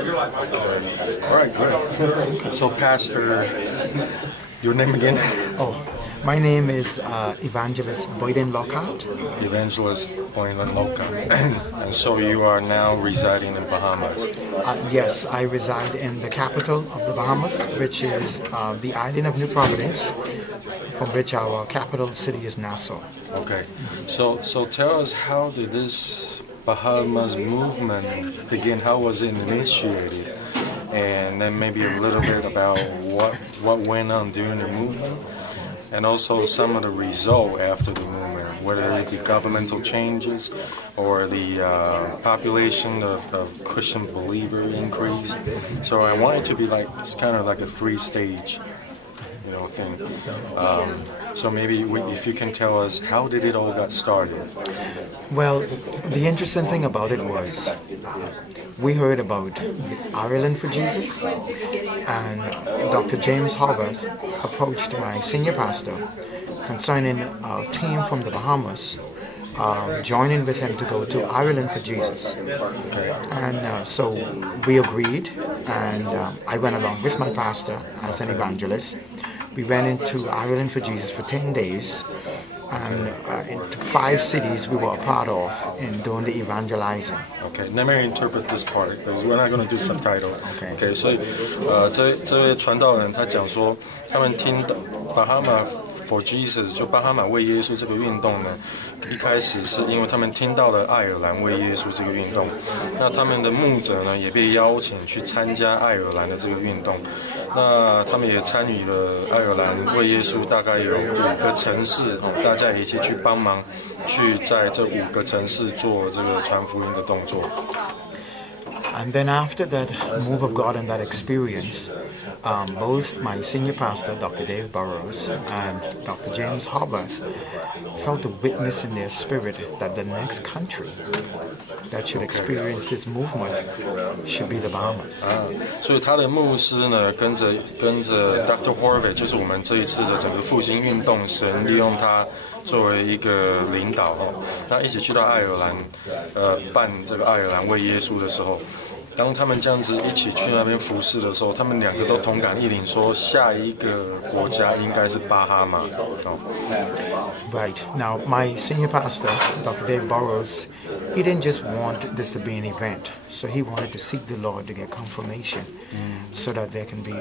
All right, great. So, Pastor, your name again? Oh, my name is Evangelist Boyden Lockhart. Evangelist Boyden Lockhart. And so you are now residing in Bahamas? Yes, I reside in the capital of the Bahamas, which is the island of New Providence, from which our capital city is Nassau. Okay. So tell us, how did this Bahamas movement begin? How was it initiated? And then maybe a little bit about what went on during the movement, and also some of the result after the movement, whether it be governmental changes or the population of Christian believer increase. So I want it to be like, it's kind of like a three-stage, thing. So maybe if you can tell us, how did it all got started? Well, the interesting thing about it was we heard about Ireland for Jesus, and Dr. James Hogarth approached my senior pastor concerning a team from the Bahamas joining with him to go to Ireland for Jesus. Okay. And so we agreed, and I went along with my pastor as an evangelist. We went into Ireland for Jesus for 10 days, and into 5 cities we were a part of in doing the evangelizing. Okay, let me interpret this part because we're not going to do subtitle. Okay. 所以这位传道人他讲说，他们听到 Bahama4 Jesus 就巴哈马为耶稣这个运动呢，一开始是因为他们听到了爱尔兰为耶稣这个运动，那他们的牧者呢也被邀请去参加爱尔兰的这个运动。那他们也参与了爱尔兰为耶稣，大概有5个城市，大家一起去帮忙，去在这5个城市做这个传福音的动作。And then after that move of God and that experience, both my senior pastor, Dr. Dave Burrows, and Dr. James Hogarth felt a witness in their spirit that the next country that should experience this movement should be the Bahamas. 所以他的牧师呢，跟着 Dr. Horvath， 就是我们这一次的整个复兴运动，神利用他作为一个领导那一起去到爱尔兰，办这个爱尔兰为耶稣的时候，当他们这样子一起去那边服侍的时候，他们2个都同感一领，说下一个国家应该是巴哈马。Right. Now, my senior pastor, Dr. Dave Burrows, he didn't just want this to be an event. So he wanted to seek the Lord to get confirmation so that there can be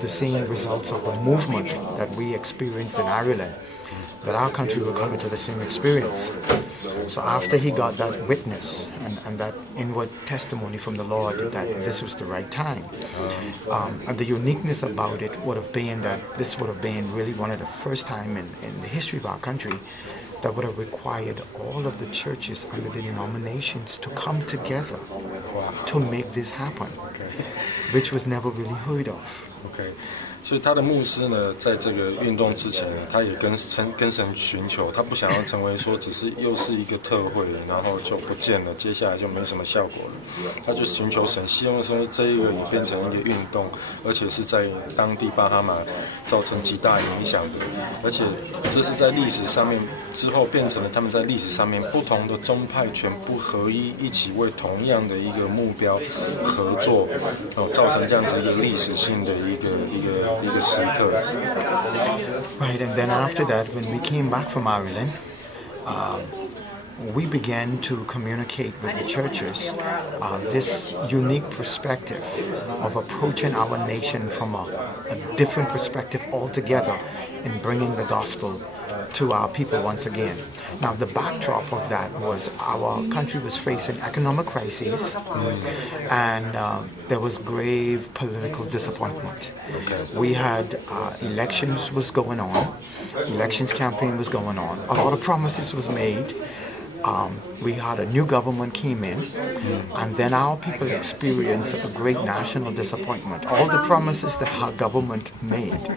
the same results of the movement that we experienced in Ireland, that our country will come into the same experience. So after he got that witness and that inward testimony from the Lord that this was the right time, and the uniqueness about it would have been that this would have been really one of the first time in the history of our country that would have required all of the churches under the denominations to come together to make this happen, which was never really heard of. Okay. 所以他的牧师呢，在这个运动之前，他也跟神寻求，他不想要成为说只是又是一个特会，然后就不见了，接下来就没什么效果了。他就寻求神，希望说这一个也变成一个运动，而且是在当地巴哈马造成极大影响的，而且这是在历史上面之后变成了他们在历史上面不同的宗派全部合一，一起为同样的一个目标合作，造成这样子一个历史性的一个时刻。Right, and then after that, when we came back from Ireland, we began to communicate with the churches this unique perspective of approaching our nation from a different perspective altogether in bringing the gospel to our people once again. Now, the backdrop of that was our country was facing economic crises, and there was grave political disappointment. We had elections was going on, elections campaign was going on. A lot of promises was made. We had a new government came in, and then our people experienced a great national disappointment. All the promises that our government made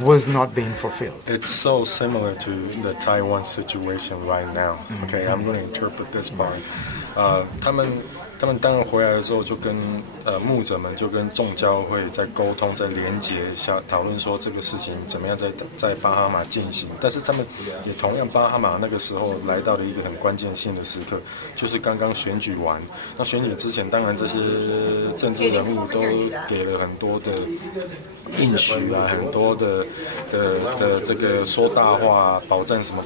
was not being fulfilled. It's so similar to the Taiwan situation right now. Okay, I'm going to interpret this part. 他们当然回来的时候就跟牧者们就跟众教会在沟通，在连结下讨论说这个事情怎么样在巴哈马进行。但是他们也同样，巴哈马那个时候来到了一个很关键性的时刻，就是刚刚选举完。那选举之前，当然这些政治人物都给了很多的应许啊，很多的这个说大话，保证什么，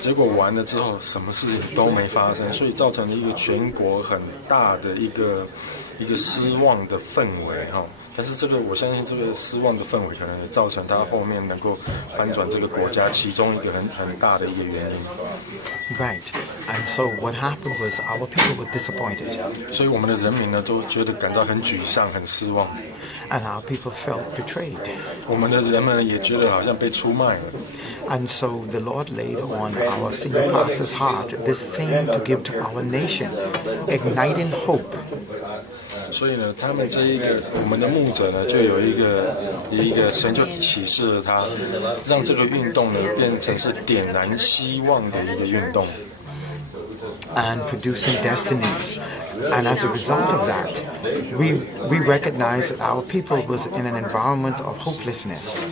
结果完了之后，什么事情都没发生，所以造成了一个全国很大的一个失望的氛围哈。但是我相信这个失望的氛围可能也造成他后面能够翻转这个国家其中一个很大的一个原因。Right. And so what happened was our people were disappointed. 所以我们的人民呢都觉得感到很沮丧、很失望。And our people felt betrayed. 我们的人们也觉得好像被出卖了。And so the Lord laid on our senior pastor's heart this theme to give to our nation, igniting hope. 所以呢，他们我们的牧者呢，就有一个神就启示了他，让这个运动呢变成是点燃希望的一个运动。And producing destinies. And as a result of that, we recognize that our people was in an environment of hopelessness.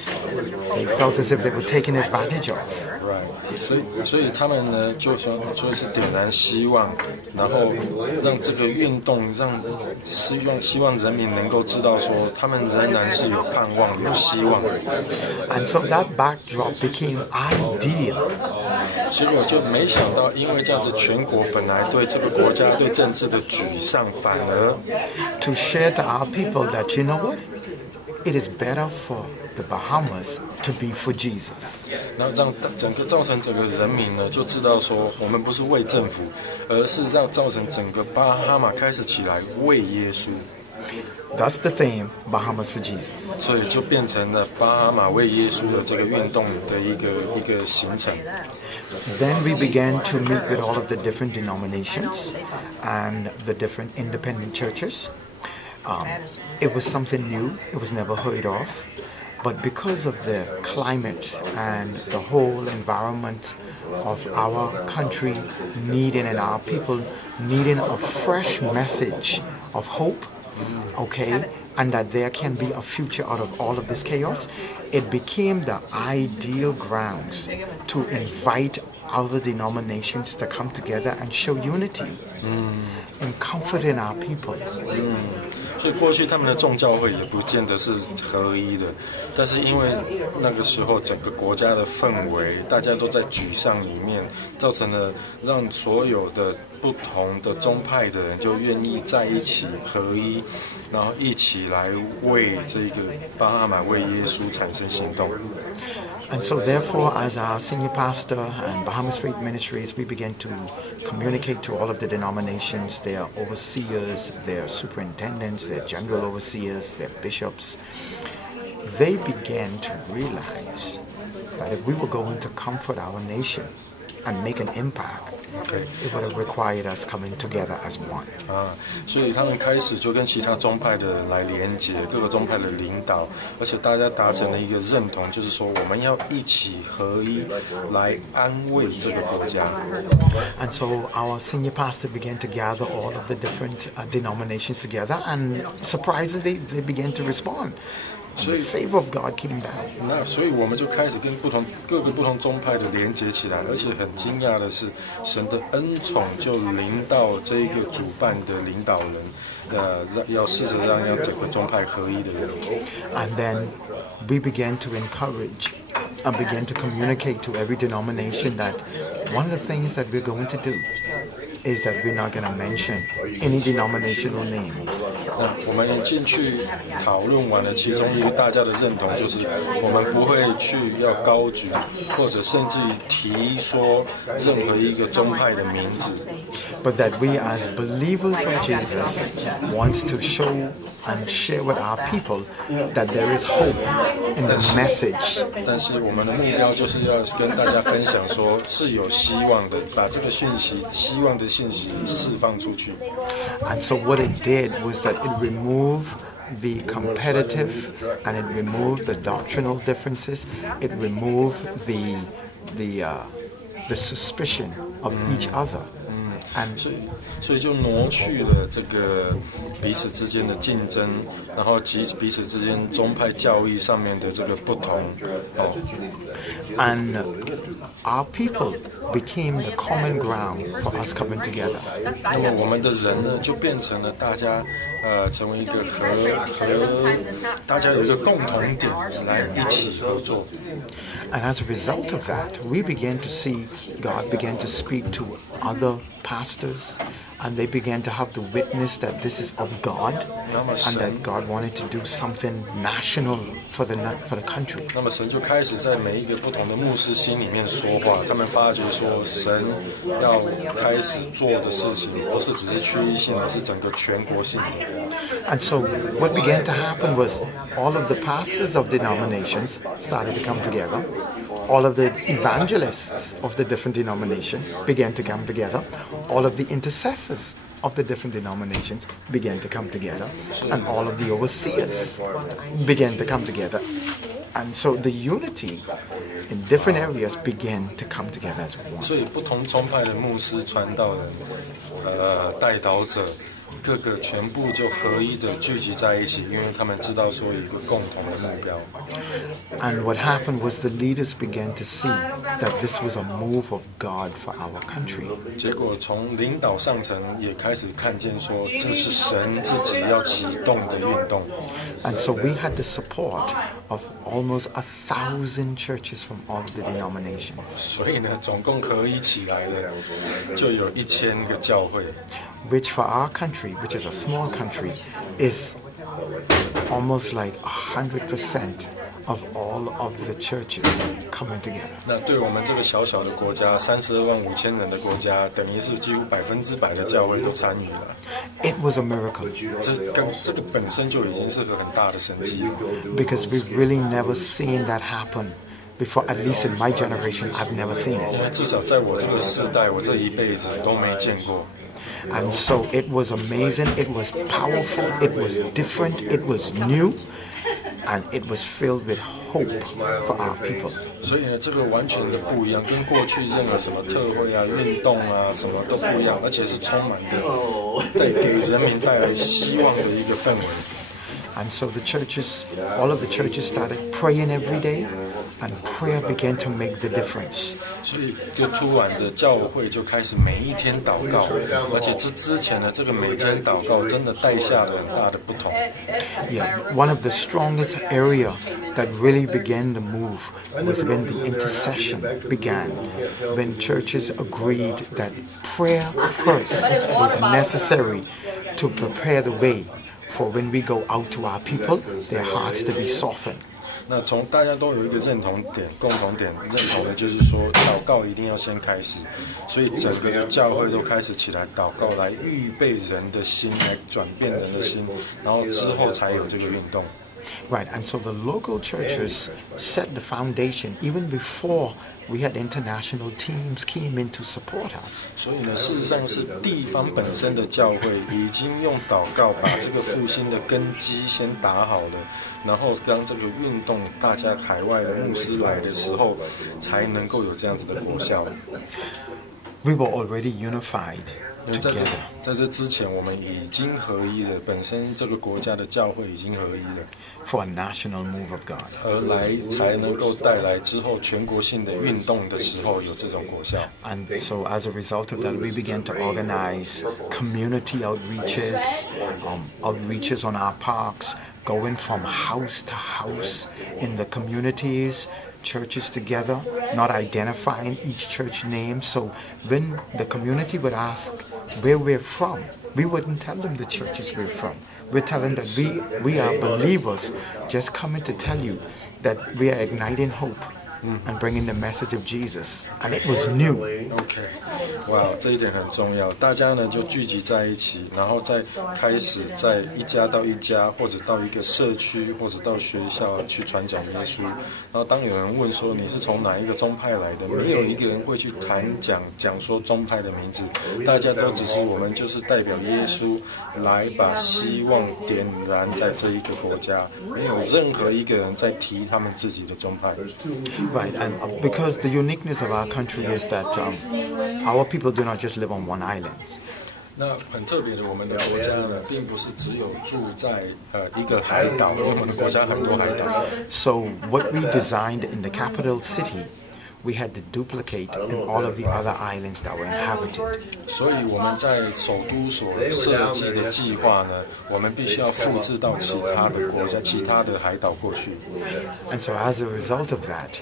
They felt as if they were taken advantage of. Right. 所以他们呢，就是点燃希望，然后让这个运动，让希望人民能够知道说，他们仍然是有盼望、有希望。And so that backdrop became ideal. 结果就没想到，因为这样子，全国本来对这个国家、对政治的沮丧，反而 to share to our people that, you know what, it is better for the Bahamas to be for Jesus. 然后让造成整个人民呢，就知道说，我们不是为政府，而是让造成整个巴哈马开始起来为耶稣。That's the theme, Bahamas for Jesus. 所以就变成了巴哈马为耶稣的这个运动的一个行程。Then we began to meet with all of the different denominations and the different independent churches. It was something new. It was never heard of. But because of the climate and the whole environment of our country needing and our people needing a fresh message of hope, okay, and that there can be a future out of all of this chaos, it became the ideal grounds to invite other denominations to come together and show unity in comforting our people. 所以过去他们的众教会也不见得是合一的，但是因为那个时候整个国家的氛围，大家都在沮丧里面，造成了让所有的不同的宗派的人就愿意在一起合一，然后一起来为这个巴哈马为耶稣产生行动。And so therefore, as our senior pastor and Bahamas Faith Ministries, we began to communicate to all of the denominations, their overseers, their superintendents, their general overseers, their bishops. They began to realize that if we were going to comfort our nation and make an impact, it would have required us coming together as one. 所以他们开始就跟其他宗派的人来连结，各个宗派的领导，而且大家达成了一个认同，就是说我们要一起合一来安慰这个国家。And so our senior pastor began to gather all of the different denominations together, and surprisingly, they began to respond. The favor of God came down. 那所以我们就开始跟各个不同宗派的连接起来，而且很惊讶的是，神的恩宠就临到这一个主办的领导人，要试着让整个宗派合一的人。And then we began to encourage and began to communicate to every denomination that one of the things that we're going to do is that we're not going to mention any denominational names. 那我们进去讨论完了，其中一个大家的认同就是，我们不会去要高举，或者甚至于提说任何一个宗派的名字。But that we as believers of Jesus wants to show and share with our people that there is hope in the message. 但是我们的目标就是要跟大家分享说，是有希望的，把这个讯息、希望的信息释放出去。And so what it did was that it removed the competitive and it removed the doctrinal differences. It removed the suspicion of each other. 所以就挪去了这个彼此之间的竞争，然后及彼此之间宗派教义上面的这个不同。And our people became the common ground for us coming together. 那么我们的人呢，就变成了大家成为一个大家有一个共同点来一起合作。And as a result of that, we began to see God began to speak to other pastors, and they began to have the witness that this is of God, and that God wanted to do something national for the country. 那么神就开始在每一个不同的牧师心里面说话，他们发觉说神要开始做的事情，不是只是区域性的，是整个全国性的。And so what began to happen was all of the pastors of denominations started to come together. All of the evangelists of the different denominations began to come together. All of the intercessors of the different denominations began to come together. And all of the overseers began to come together. And so the unity in different areas began to come together as one. 所以不同宗派的牧师、传道人、代祷者，各个全部就合一的聚集在一起，因为他们知道说有一个共同的目标。And what happened was the leaders began to see that this was a move of God for our country. 结果从领导上层也开始看见说，这是神自己要启动的运动。And so we had the support of almost 1,000 churches from all the denominations. 所以呢，总共合一起来的就有1000个教会。Which for our country, which is a small country, is almost like 100% of all of the churches coming together. 那对我们这个小小的国家，32.5千人的国家，等于是几乎100%的教会都参与了。It was a miracle. 这个本身就已经是个很大的神迹。Because we've really never seen that happen before. At least in my generation, I've never seen it. 因为至少在我这个世代，我这一辈子都没见过。And so it was amazing, it was powerful, it was different, it was new, and it was filled with hope for our people. 所以呢，这个完全的不一样，跟过去任何什么特会啊、运动啊，什么都不一样，而且是充满的给人民带来希望的一个氛围。And so the churches, all of the churches started praying every day, and prayer began to make the difference. 所以就突然的教会就开始每一天祷告，而且之前的这个每天祷告真的带下了很大的不同。Yeah, one of the strongest area that really began to move was when the intercession began, when churches agreed that prayer first was necessary to prepare the way for when we go out to our people, their hearts to be softened. 那从大家都有一个认同点、共同点，认同的就是说，祷告一定要先开始，所以整个的教会都开始起来祷告，来预备人的心，来转变人的心，然后之后才有这个运动。Right, and so the local churches set the foundation even before we had international teams came in to support us. 所以呢，事实上是地方本身的教会已经用祷告把这个复兴的根基先打好了，然后当这个运动大家海外的牧师来的时候，才能够有这样子的果效。We were already unified together. 在这之前，我们已经合一了，本身这个国家的教会已经合一了。For a national move of God. 而来才能够带来之后全国性的运动的时候有这种果效。And so as a result of that, we began to organize community outreaches, outreaches on our parks, going from house to house in the communities, churches together, not identifying each church name. So when the community would ask where we're from, we wouldn't tell them the churches we're from. We're telling that we are believers just coming to tell you that we are igniting hope and bringing the message of Jesus. And it was new. OK， 哇，这一点很重要。大家呢就聚集在一起，然后再开始在一家到一家，或者到一个社区，或者到学校去传讲耶稣。然后当有人问说你是从哪一个宗派来的，没有一个人会去讲说宗派的名字，大家都只是我们就是代表耶稣来把希望点燃在这一个国家，没有任何一个人在提他们自己的宗派。Right, and because the uniqueness of our country is that our people do not just live on one island. 那很特别的，我们的国家呢，并不是只有住在一个海岛，因为我们的国家很多海岛。So what we designed in the capital city, we had to duplicate in all of the other islands that were inhabited. 所以我们在首都所设计的计划呢，我们必须要复制到其他的国家、其他的海岛过去。And so as a result of that,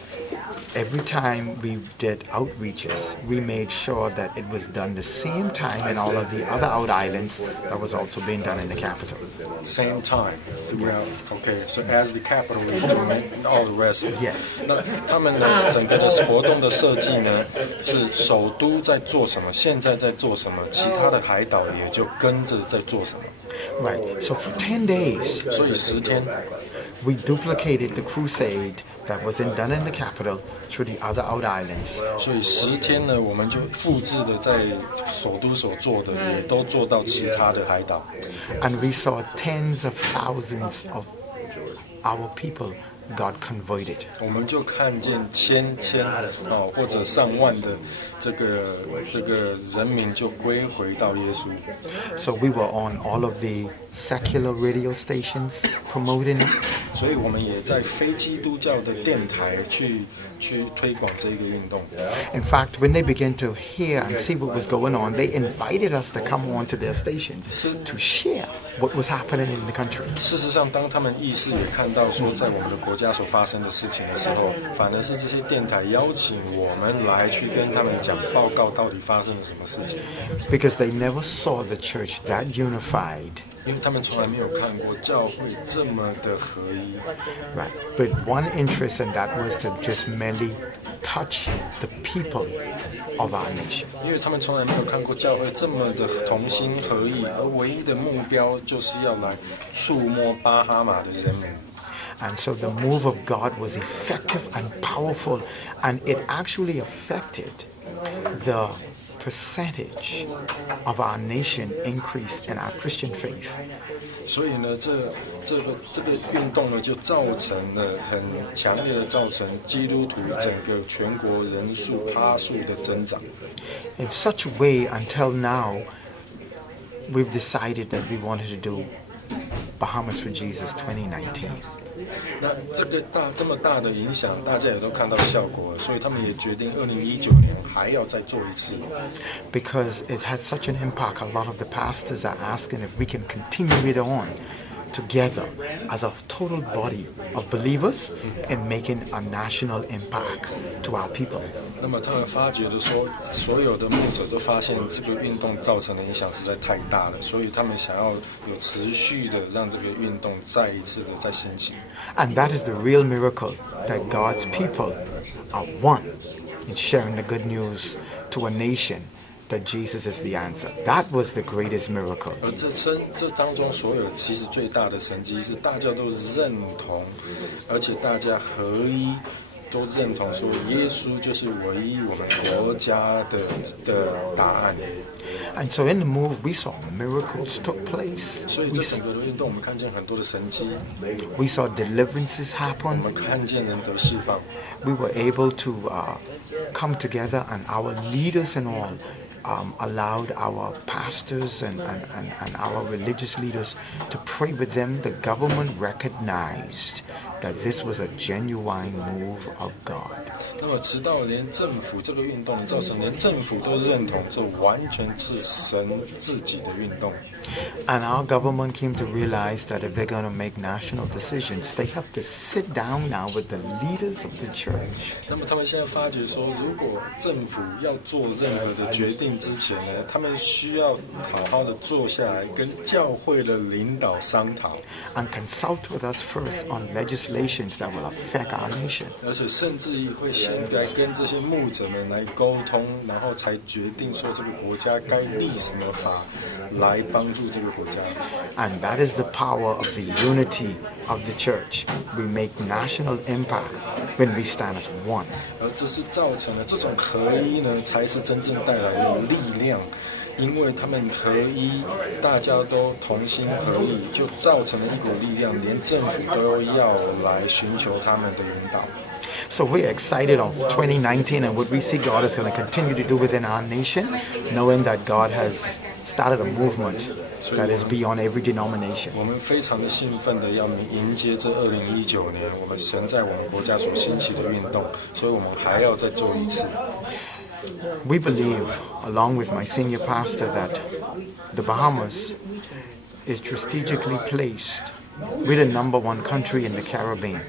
every time we did outreaches, we made sure that it was done the same time in all of the other out islands that was also being done in the capital. Same time. Yes. Okay. So as the capital is doing all the rest. Yes. 那他们的整个的活动的设计呢，是首都在做什么，现在在做什么，其他的海岛也就跟着在做什么。Right. So for 10 days, 所以10天。We duplicated the crusade that was done in the capital through the other out islands. 所以10天呢，我们就复制的在首都所做的，也都做到其他的海岛。And we saw tens of thousands of our people got converted. 我们就看见千或者上万的这个人民就归回到耶稣。So we were on all of the secular radio stations promoting it. 所以我们也在非基督教的电台去推广这个运动。In fact, when they began to hear and see what was going on, they invited us to come on to their stations to share what was happening in the country. 事实上，当他们意识也看到说在我们的国家所发生的事情的时候，反而是这些电台邀请我们来去跟他们讲报告到底发生了什么事情。Because they never saw the church that unified. 因为他们从来没有看过教会这么的合一。Right. But one interest in that was to just merely touch the people of our nation. 因为他们从来没有看过教会这么的同心合意，而唯一的目标就是要来触摸巴哈马的人民。And so the move of God was effective and powerful, and it actually affected the percentage of our nation increase in our Christian faith. 所以呢，这个运动呢，就造成了很强烈的造成基督徒整个全国人数趴数的增长。In such a way, until now, we've decided that we wanted to do Bahama4Jesus 2019. 那这么大的影响，大家也都看到效果了，所以他们也决定2019年还要再做一次。Because it had such an impact, a lot of the pastors are asking if we can continue it on together as a total body of believers in making a national impact to our people. 那么他们发觉的说，所有的牧者都发现这个运动造成的影响实在太大了，所以他们想要有持续的让这个运动再一次的再兴起。And that is the real miracle, that God's people are one in sharing the good news to a nation that Jesus is the answer. That was the greatest miracle. 而这当中所有其实最大的神迹是大家都认同，而且大家合一。都认同说，耶稣就是唯一我们国家的答案。And so in the move, we saw miracles took place. 所以这整个的运动，我们看见很多的神迹。We saw deliverances 我 happen. 们看见人得释放。We were able to come together, and our leaders and all allowed our pastors and our religious leaders to pray with them. The government recognized that this was a genuine move of God. 那么直到连政府这个运动造成连政府都认同，这完全是神自己的运动。And our government came to realize that if they're going to make national decisions, they have to sit down now with the leaders of the church. 那么他们现在发觉说，如果政府要做任何的决定之前呢，他们需要好好的坐下来跟教会的领导商讨， and consult with us first on legislations that will affect our nation. 而且甚至于会先该跟这些牧者们来沟通，然后才决定说这个国家该立什么法来帮助这个国家。 And that is the power of the unity of the church. We make national impact when we stand as one. 而这是造成了这种合一呢，才是真正带来的力量。因为他们合一，大家都同心合意，就造成了一股力量，连政府都要来寻求他们的引导。So we're excited of 2019 and what we see God is going to continue to do within our nation, knowing that God has started a movement that is beyond every denomination. 我们非常的兴奋的要迎接这2019年，我们神在我们国家所兴起的运动，所以我们还要再做一次。We believe, along with my senior pastor, that the Bahamas is strategically placed with the #1 country in the Caribbean.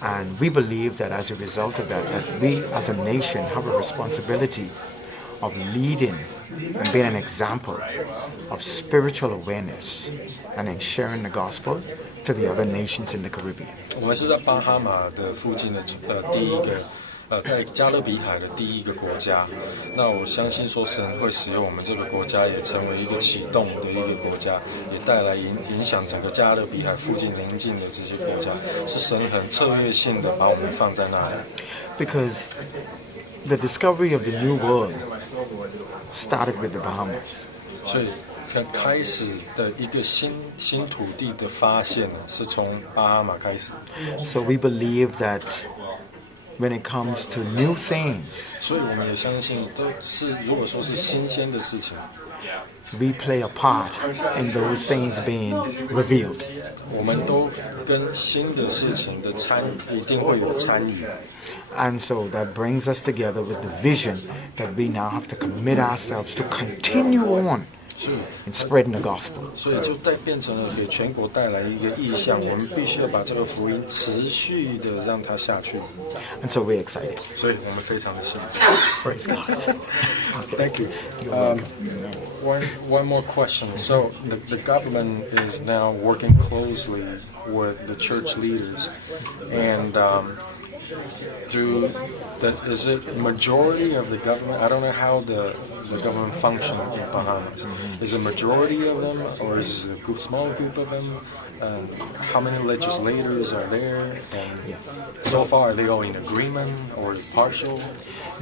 And we believe that as a result of that we as a nation have a responsibility of leading and being an example of spiritual awareness and in sharing the gospel to the other nations in the Caribbean. 我们是在巴哈马的附近的第一个。在加勒比海的第一个国家，那我相信说神会使用我们这个国家，也成为一个启动的一个国家，也带来影响整个加勒比海附近邻近的这些国家，是神很策略性的把我们放在那里。Because the discovery of the New World started with the Bahamas. 所以才开始的一个新土地的发现是从巴哈马开始。So we believe that when it comes to new things, 所以我们也相信，都是如果说是新鲜的事情 we play a part in those things being revealed. 我们都跟新的事情的一定会有参与。And so that brings us together with the vision that we now have to commit ourselves to continue on in spreading the gospel. 所以就变成了给全国带来一个意向，我们必须要把这个福音持续的让它下去。And so we're excited. 所以我们非常的兴奋。Praise God. Thank you. One more question. So the government is now working closely with the church leaders, and is it majority of the government? I don't know how the government function in Bahamas. Is it majority of them, or is it a small group of them? How many legislators are there? And so far, are they all in agreement or partial?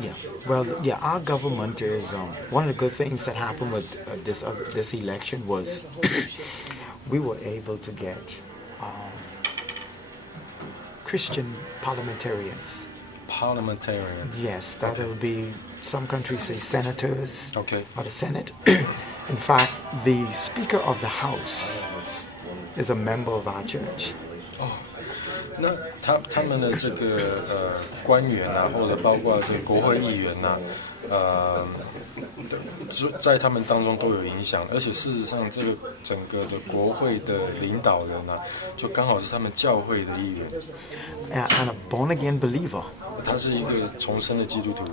Yeah. Well, yeah, our government is one of the good things that happened with this election was we were able to get Christian parliamentarians. Parliamentarians. Yes, that will be, some countries say senators, Okay. or the Senate. In fact, the Speaker of the House is a member of our church. 那他们的这个官员啊，或者包括这个国会议员呐，在他们当中都有影响，而且事实上，这个整个的国会的领导人啊，就刚好是他们教会的议员。And a born-again believer. 他是一个重生的基督徒。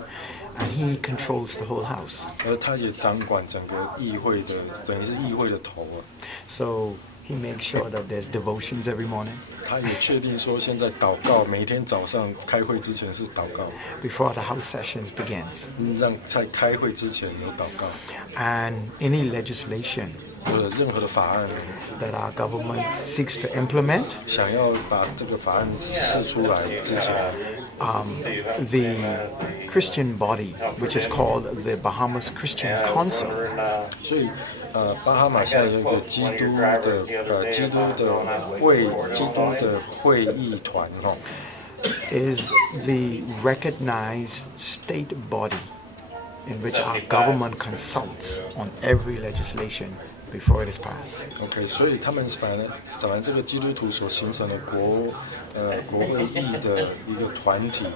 And he controls the whole house. 而他也掌管整个议会的，等于是议会的头啊。So he makes sure that there's devotions every morning. 他也确定说，现在祷告每一天早上开会之前是祷告。Before the house sessions begins. 让在开会之前有祷告。And any legislation 或者任何的法案 that our government seeks to implement, 想要把这个法案释出来之前 the Christian body, which is called the Bahamas Christian Council, 所以巴哈马现在有一个基督的会议团is the recognized state body in which our government consults on every legislation before it is passed. OK， 所以他们反正这个基督徒所形成的国会议的一个团体。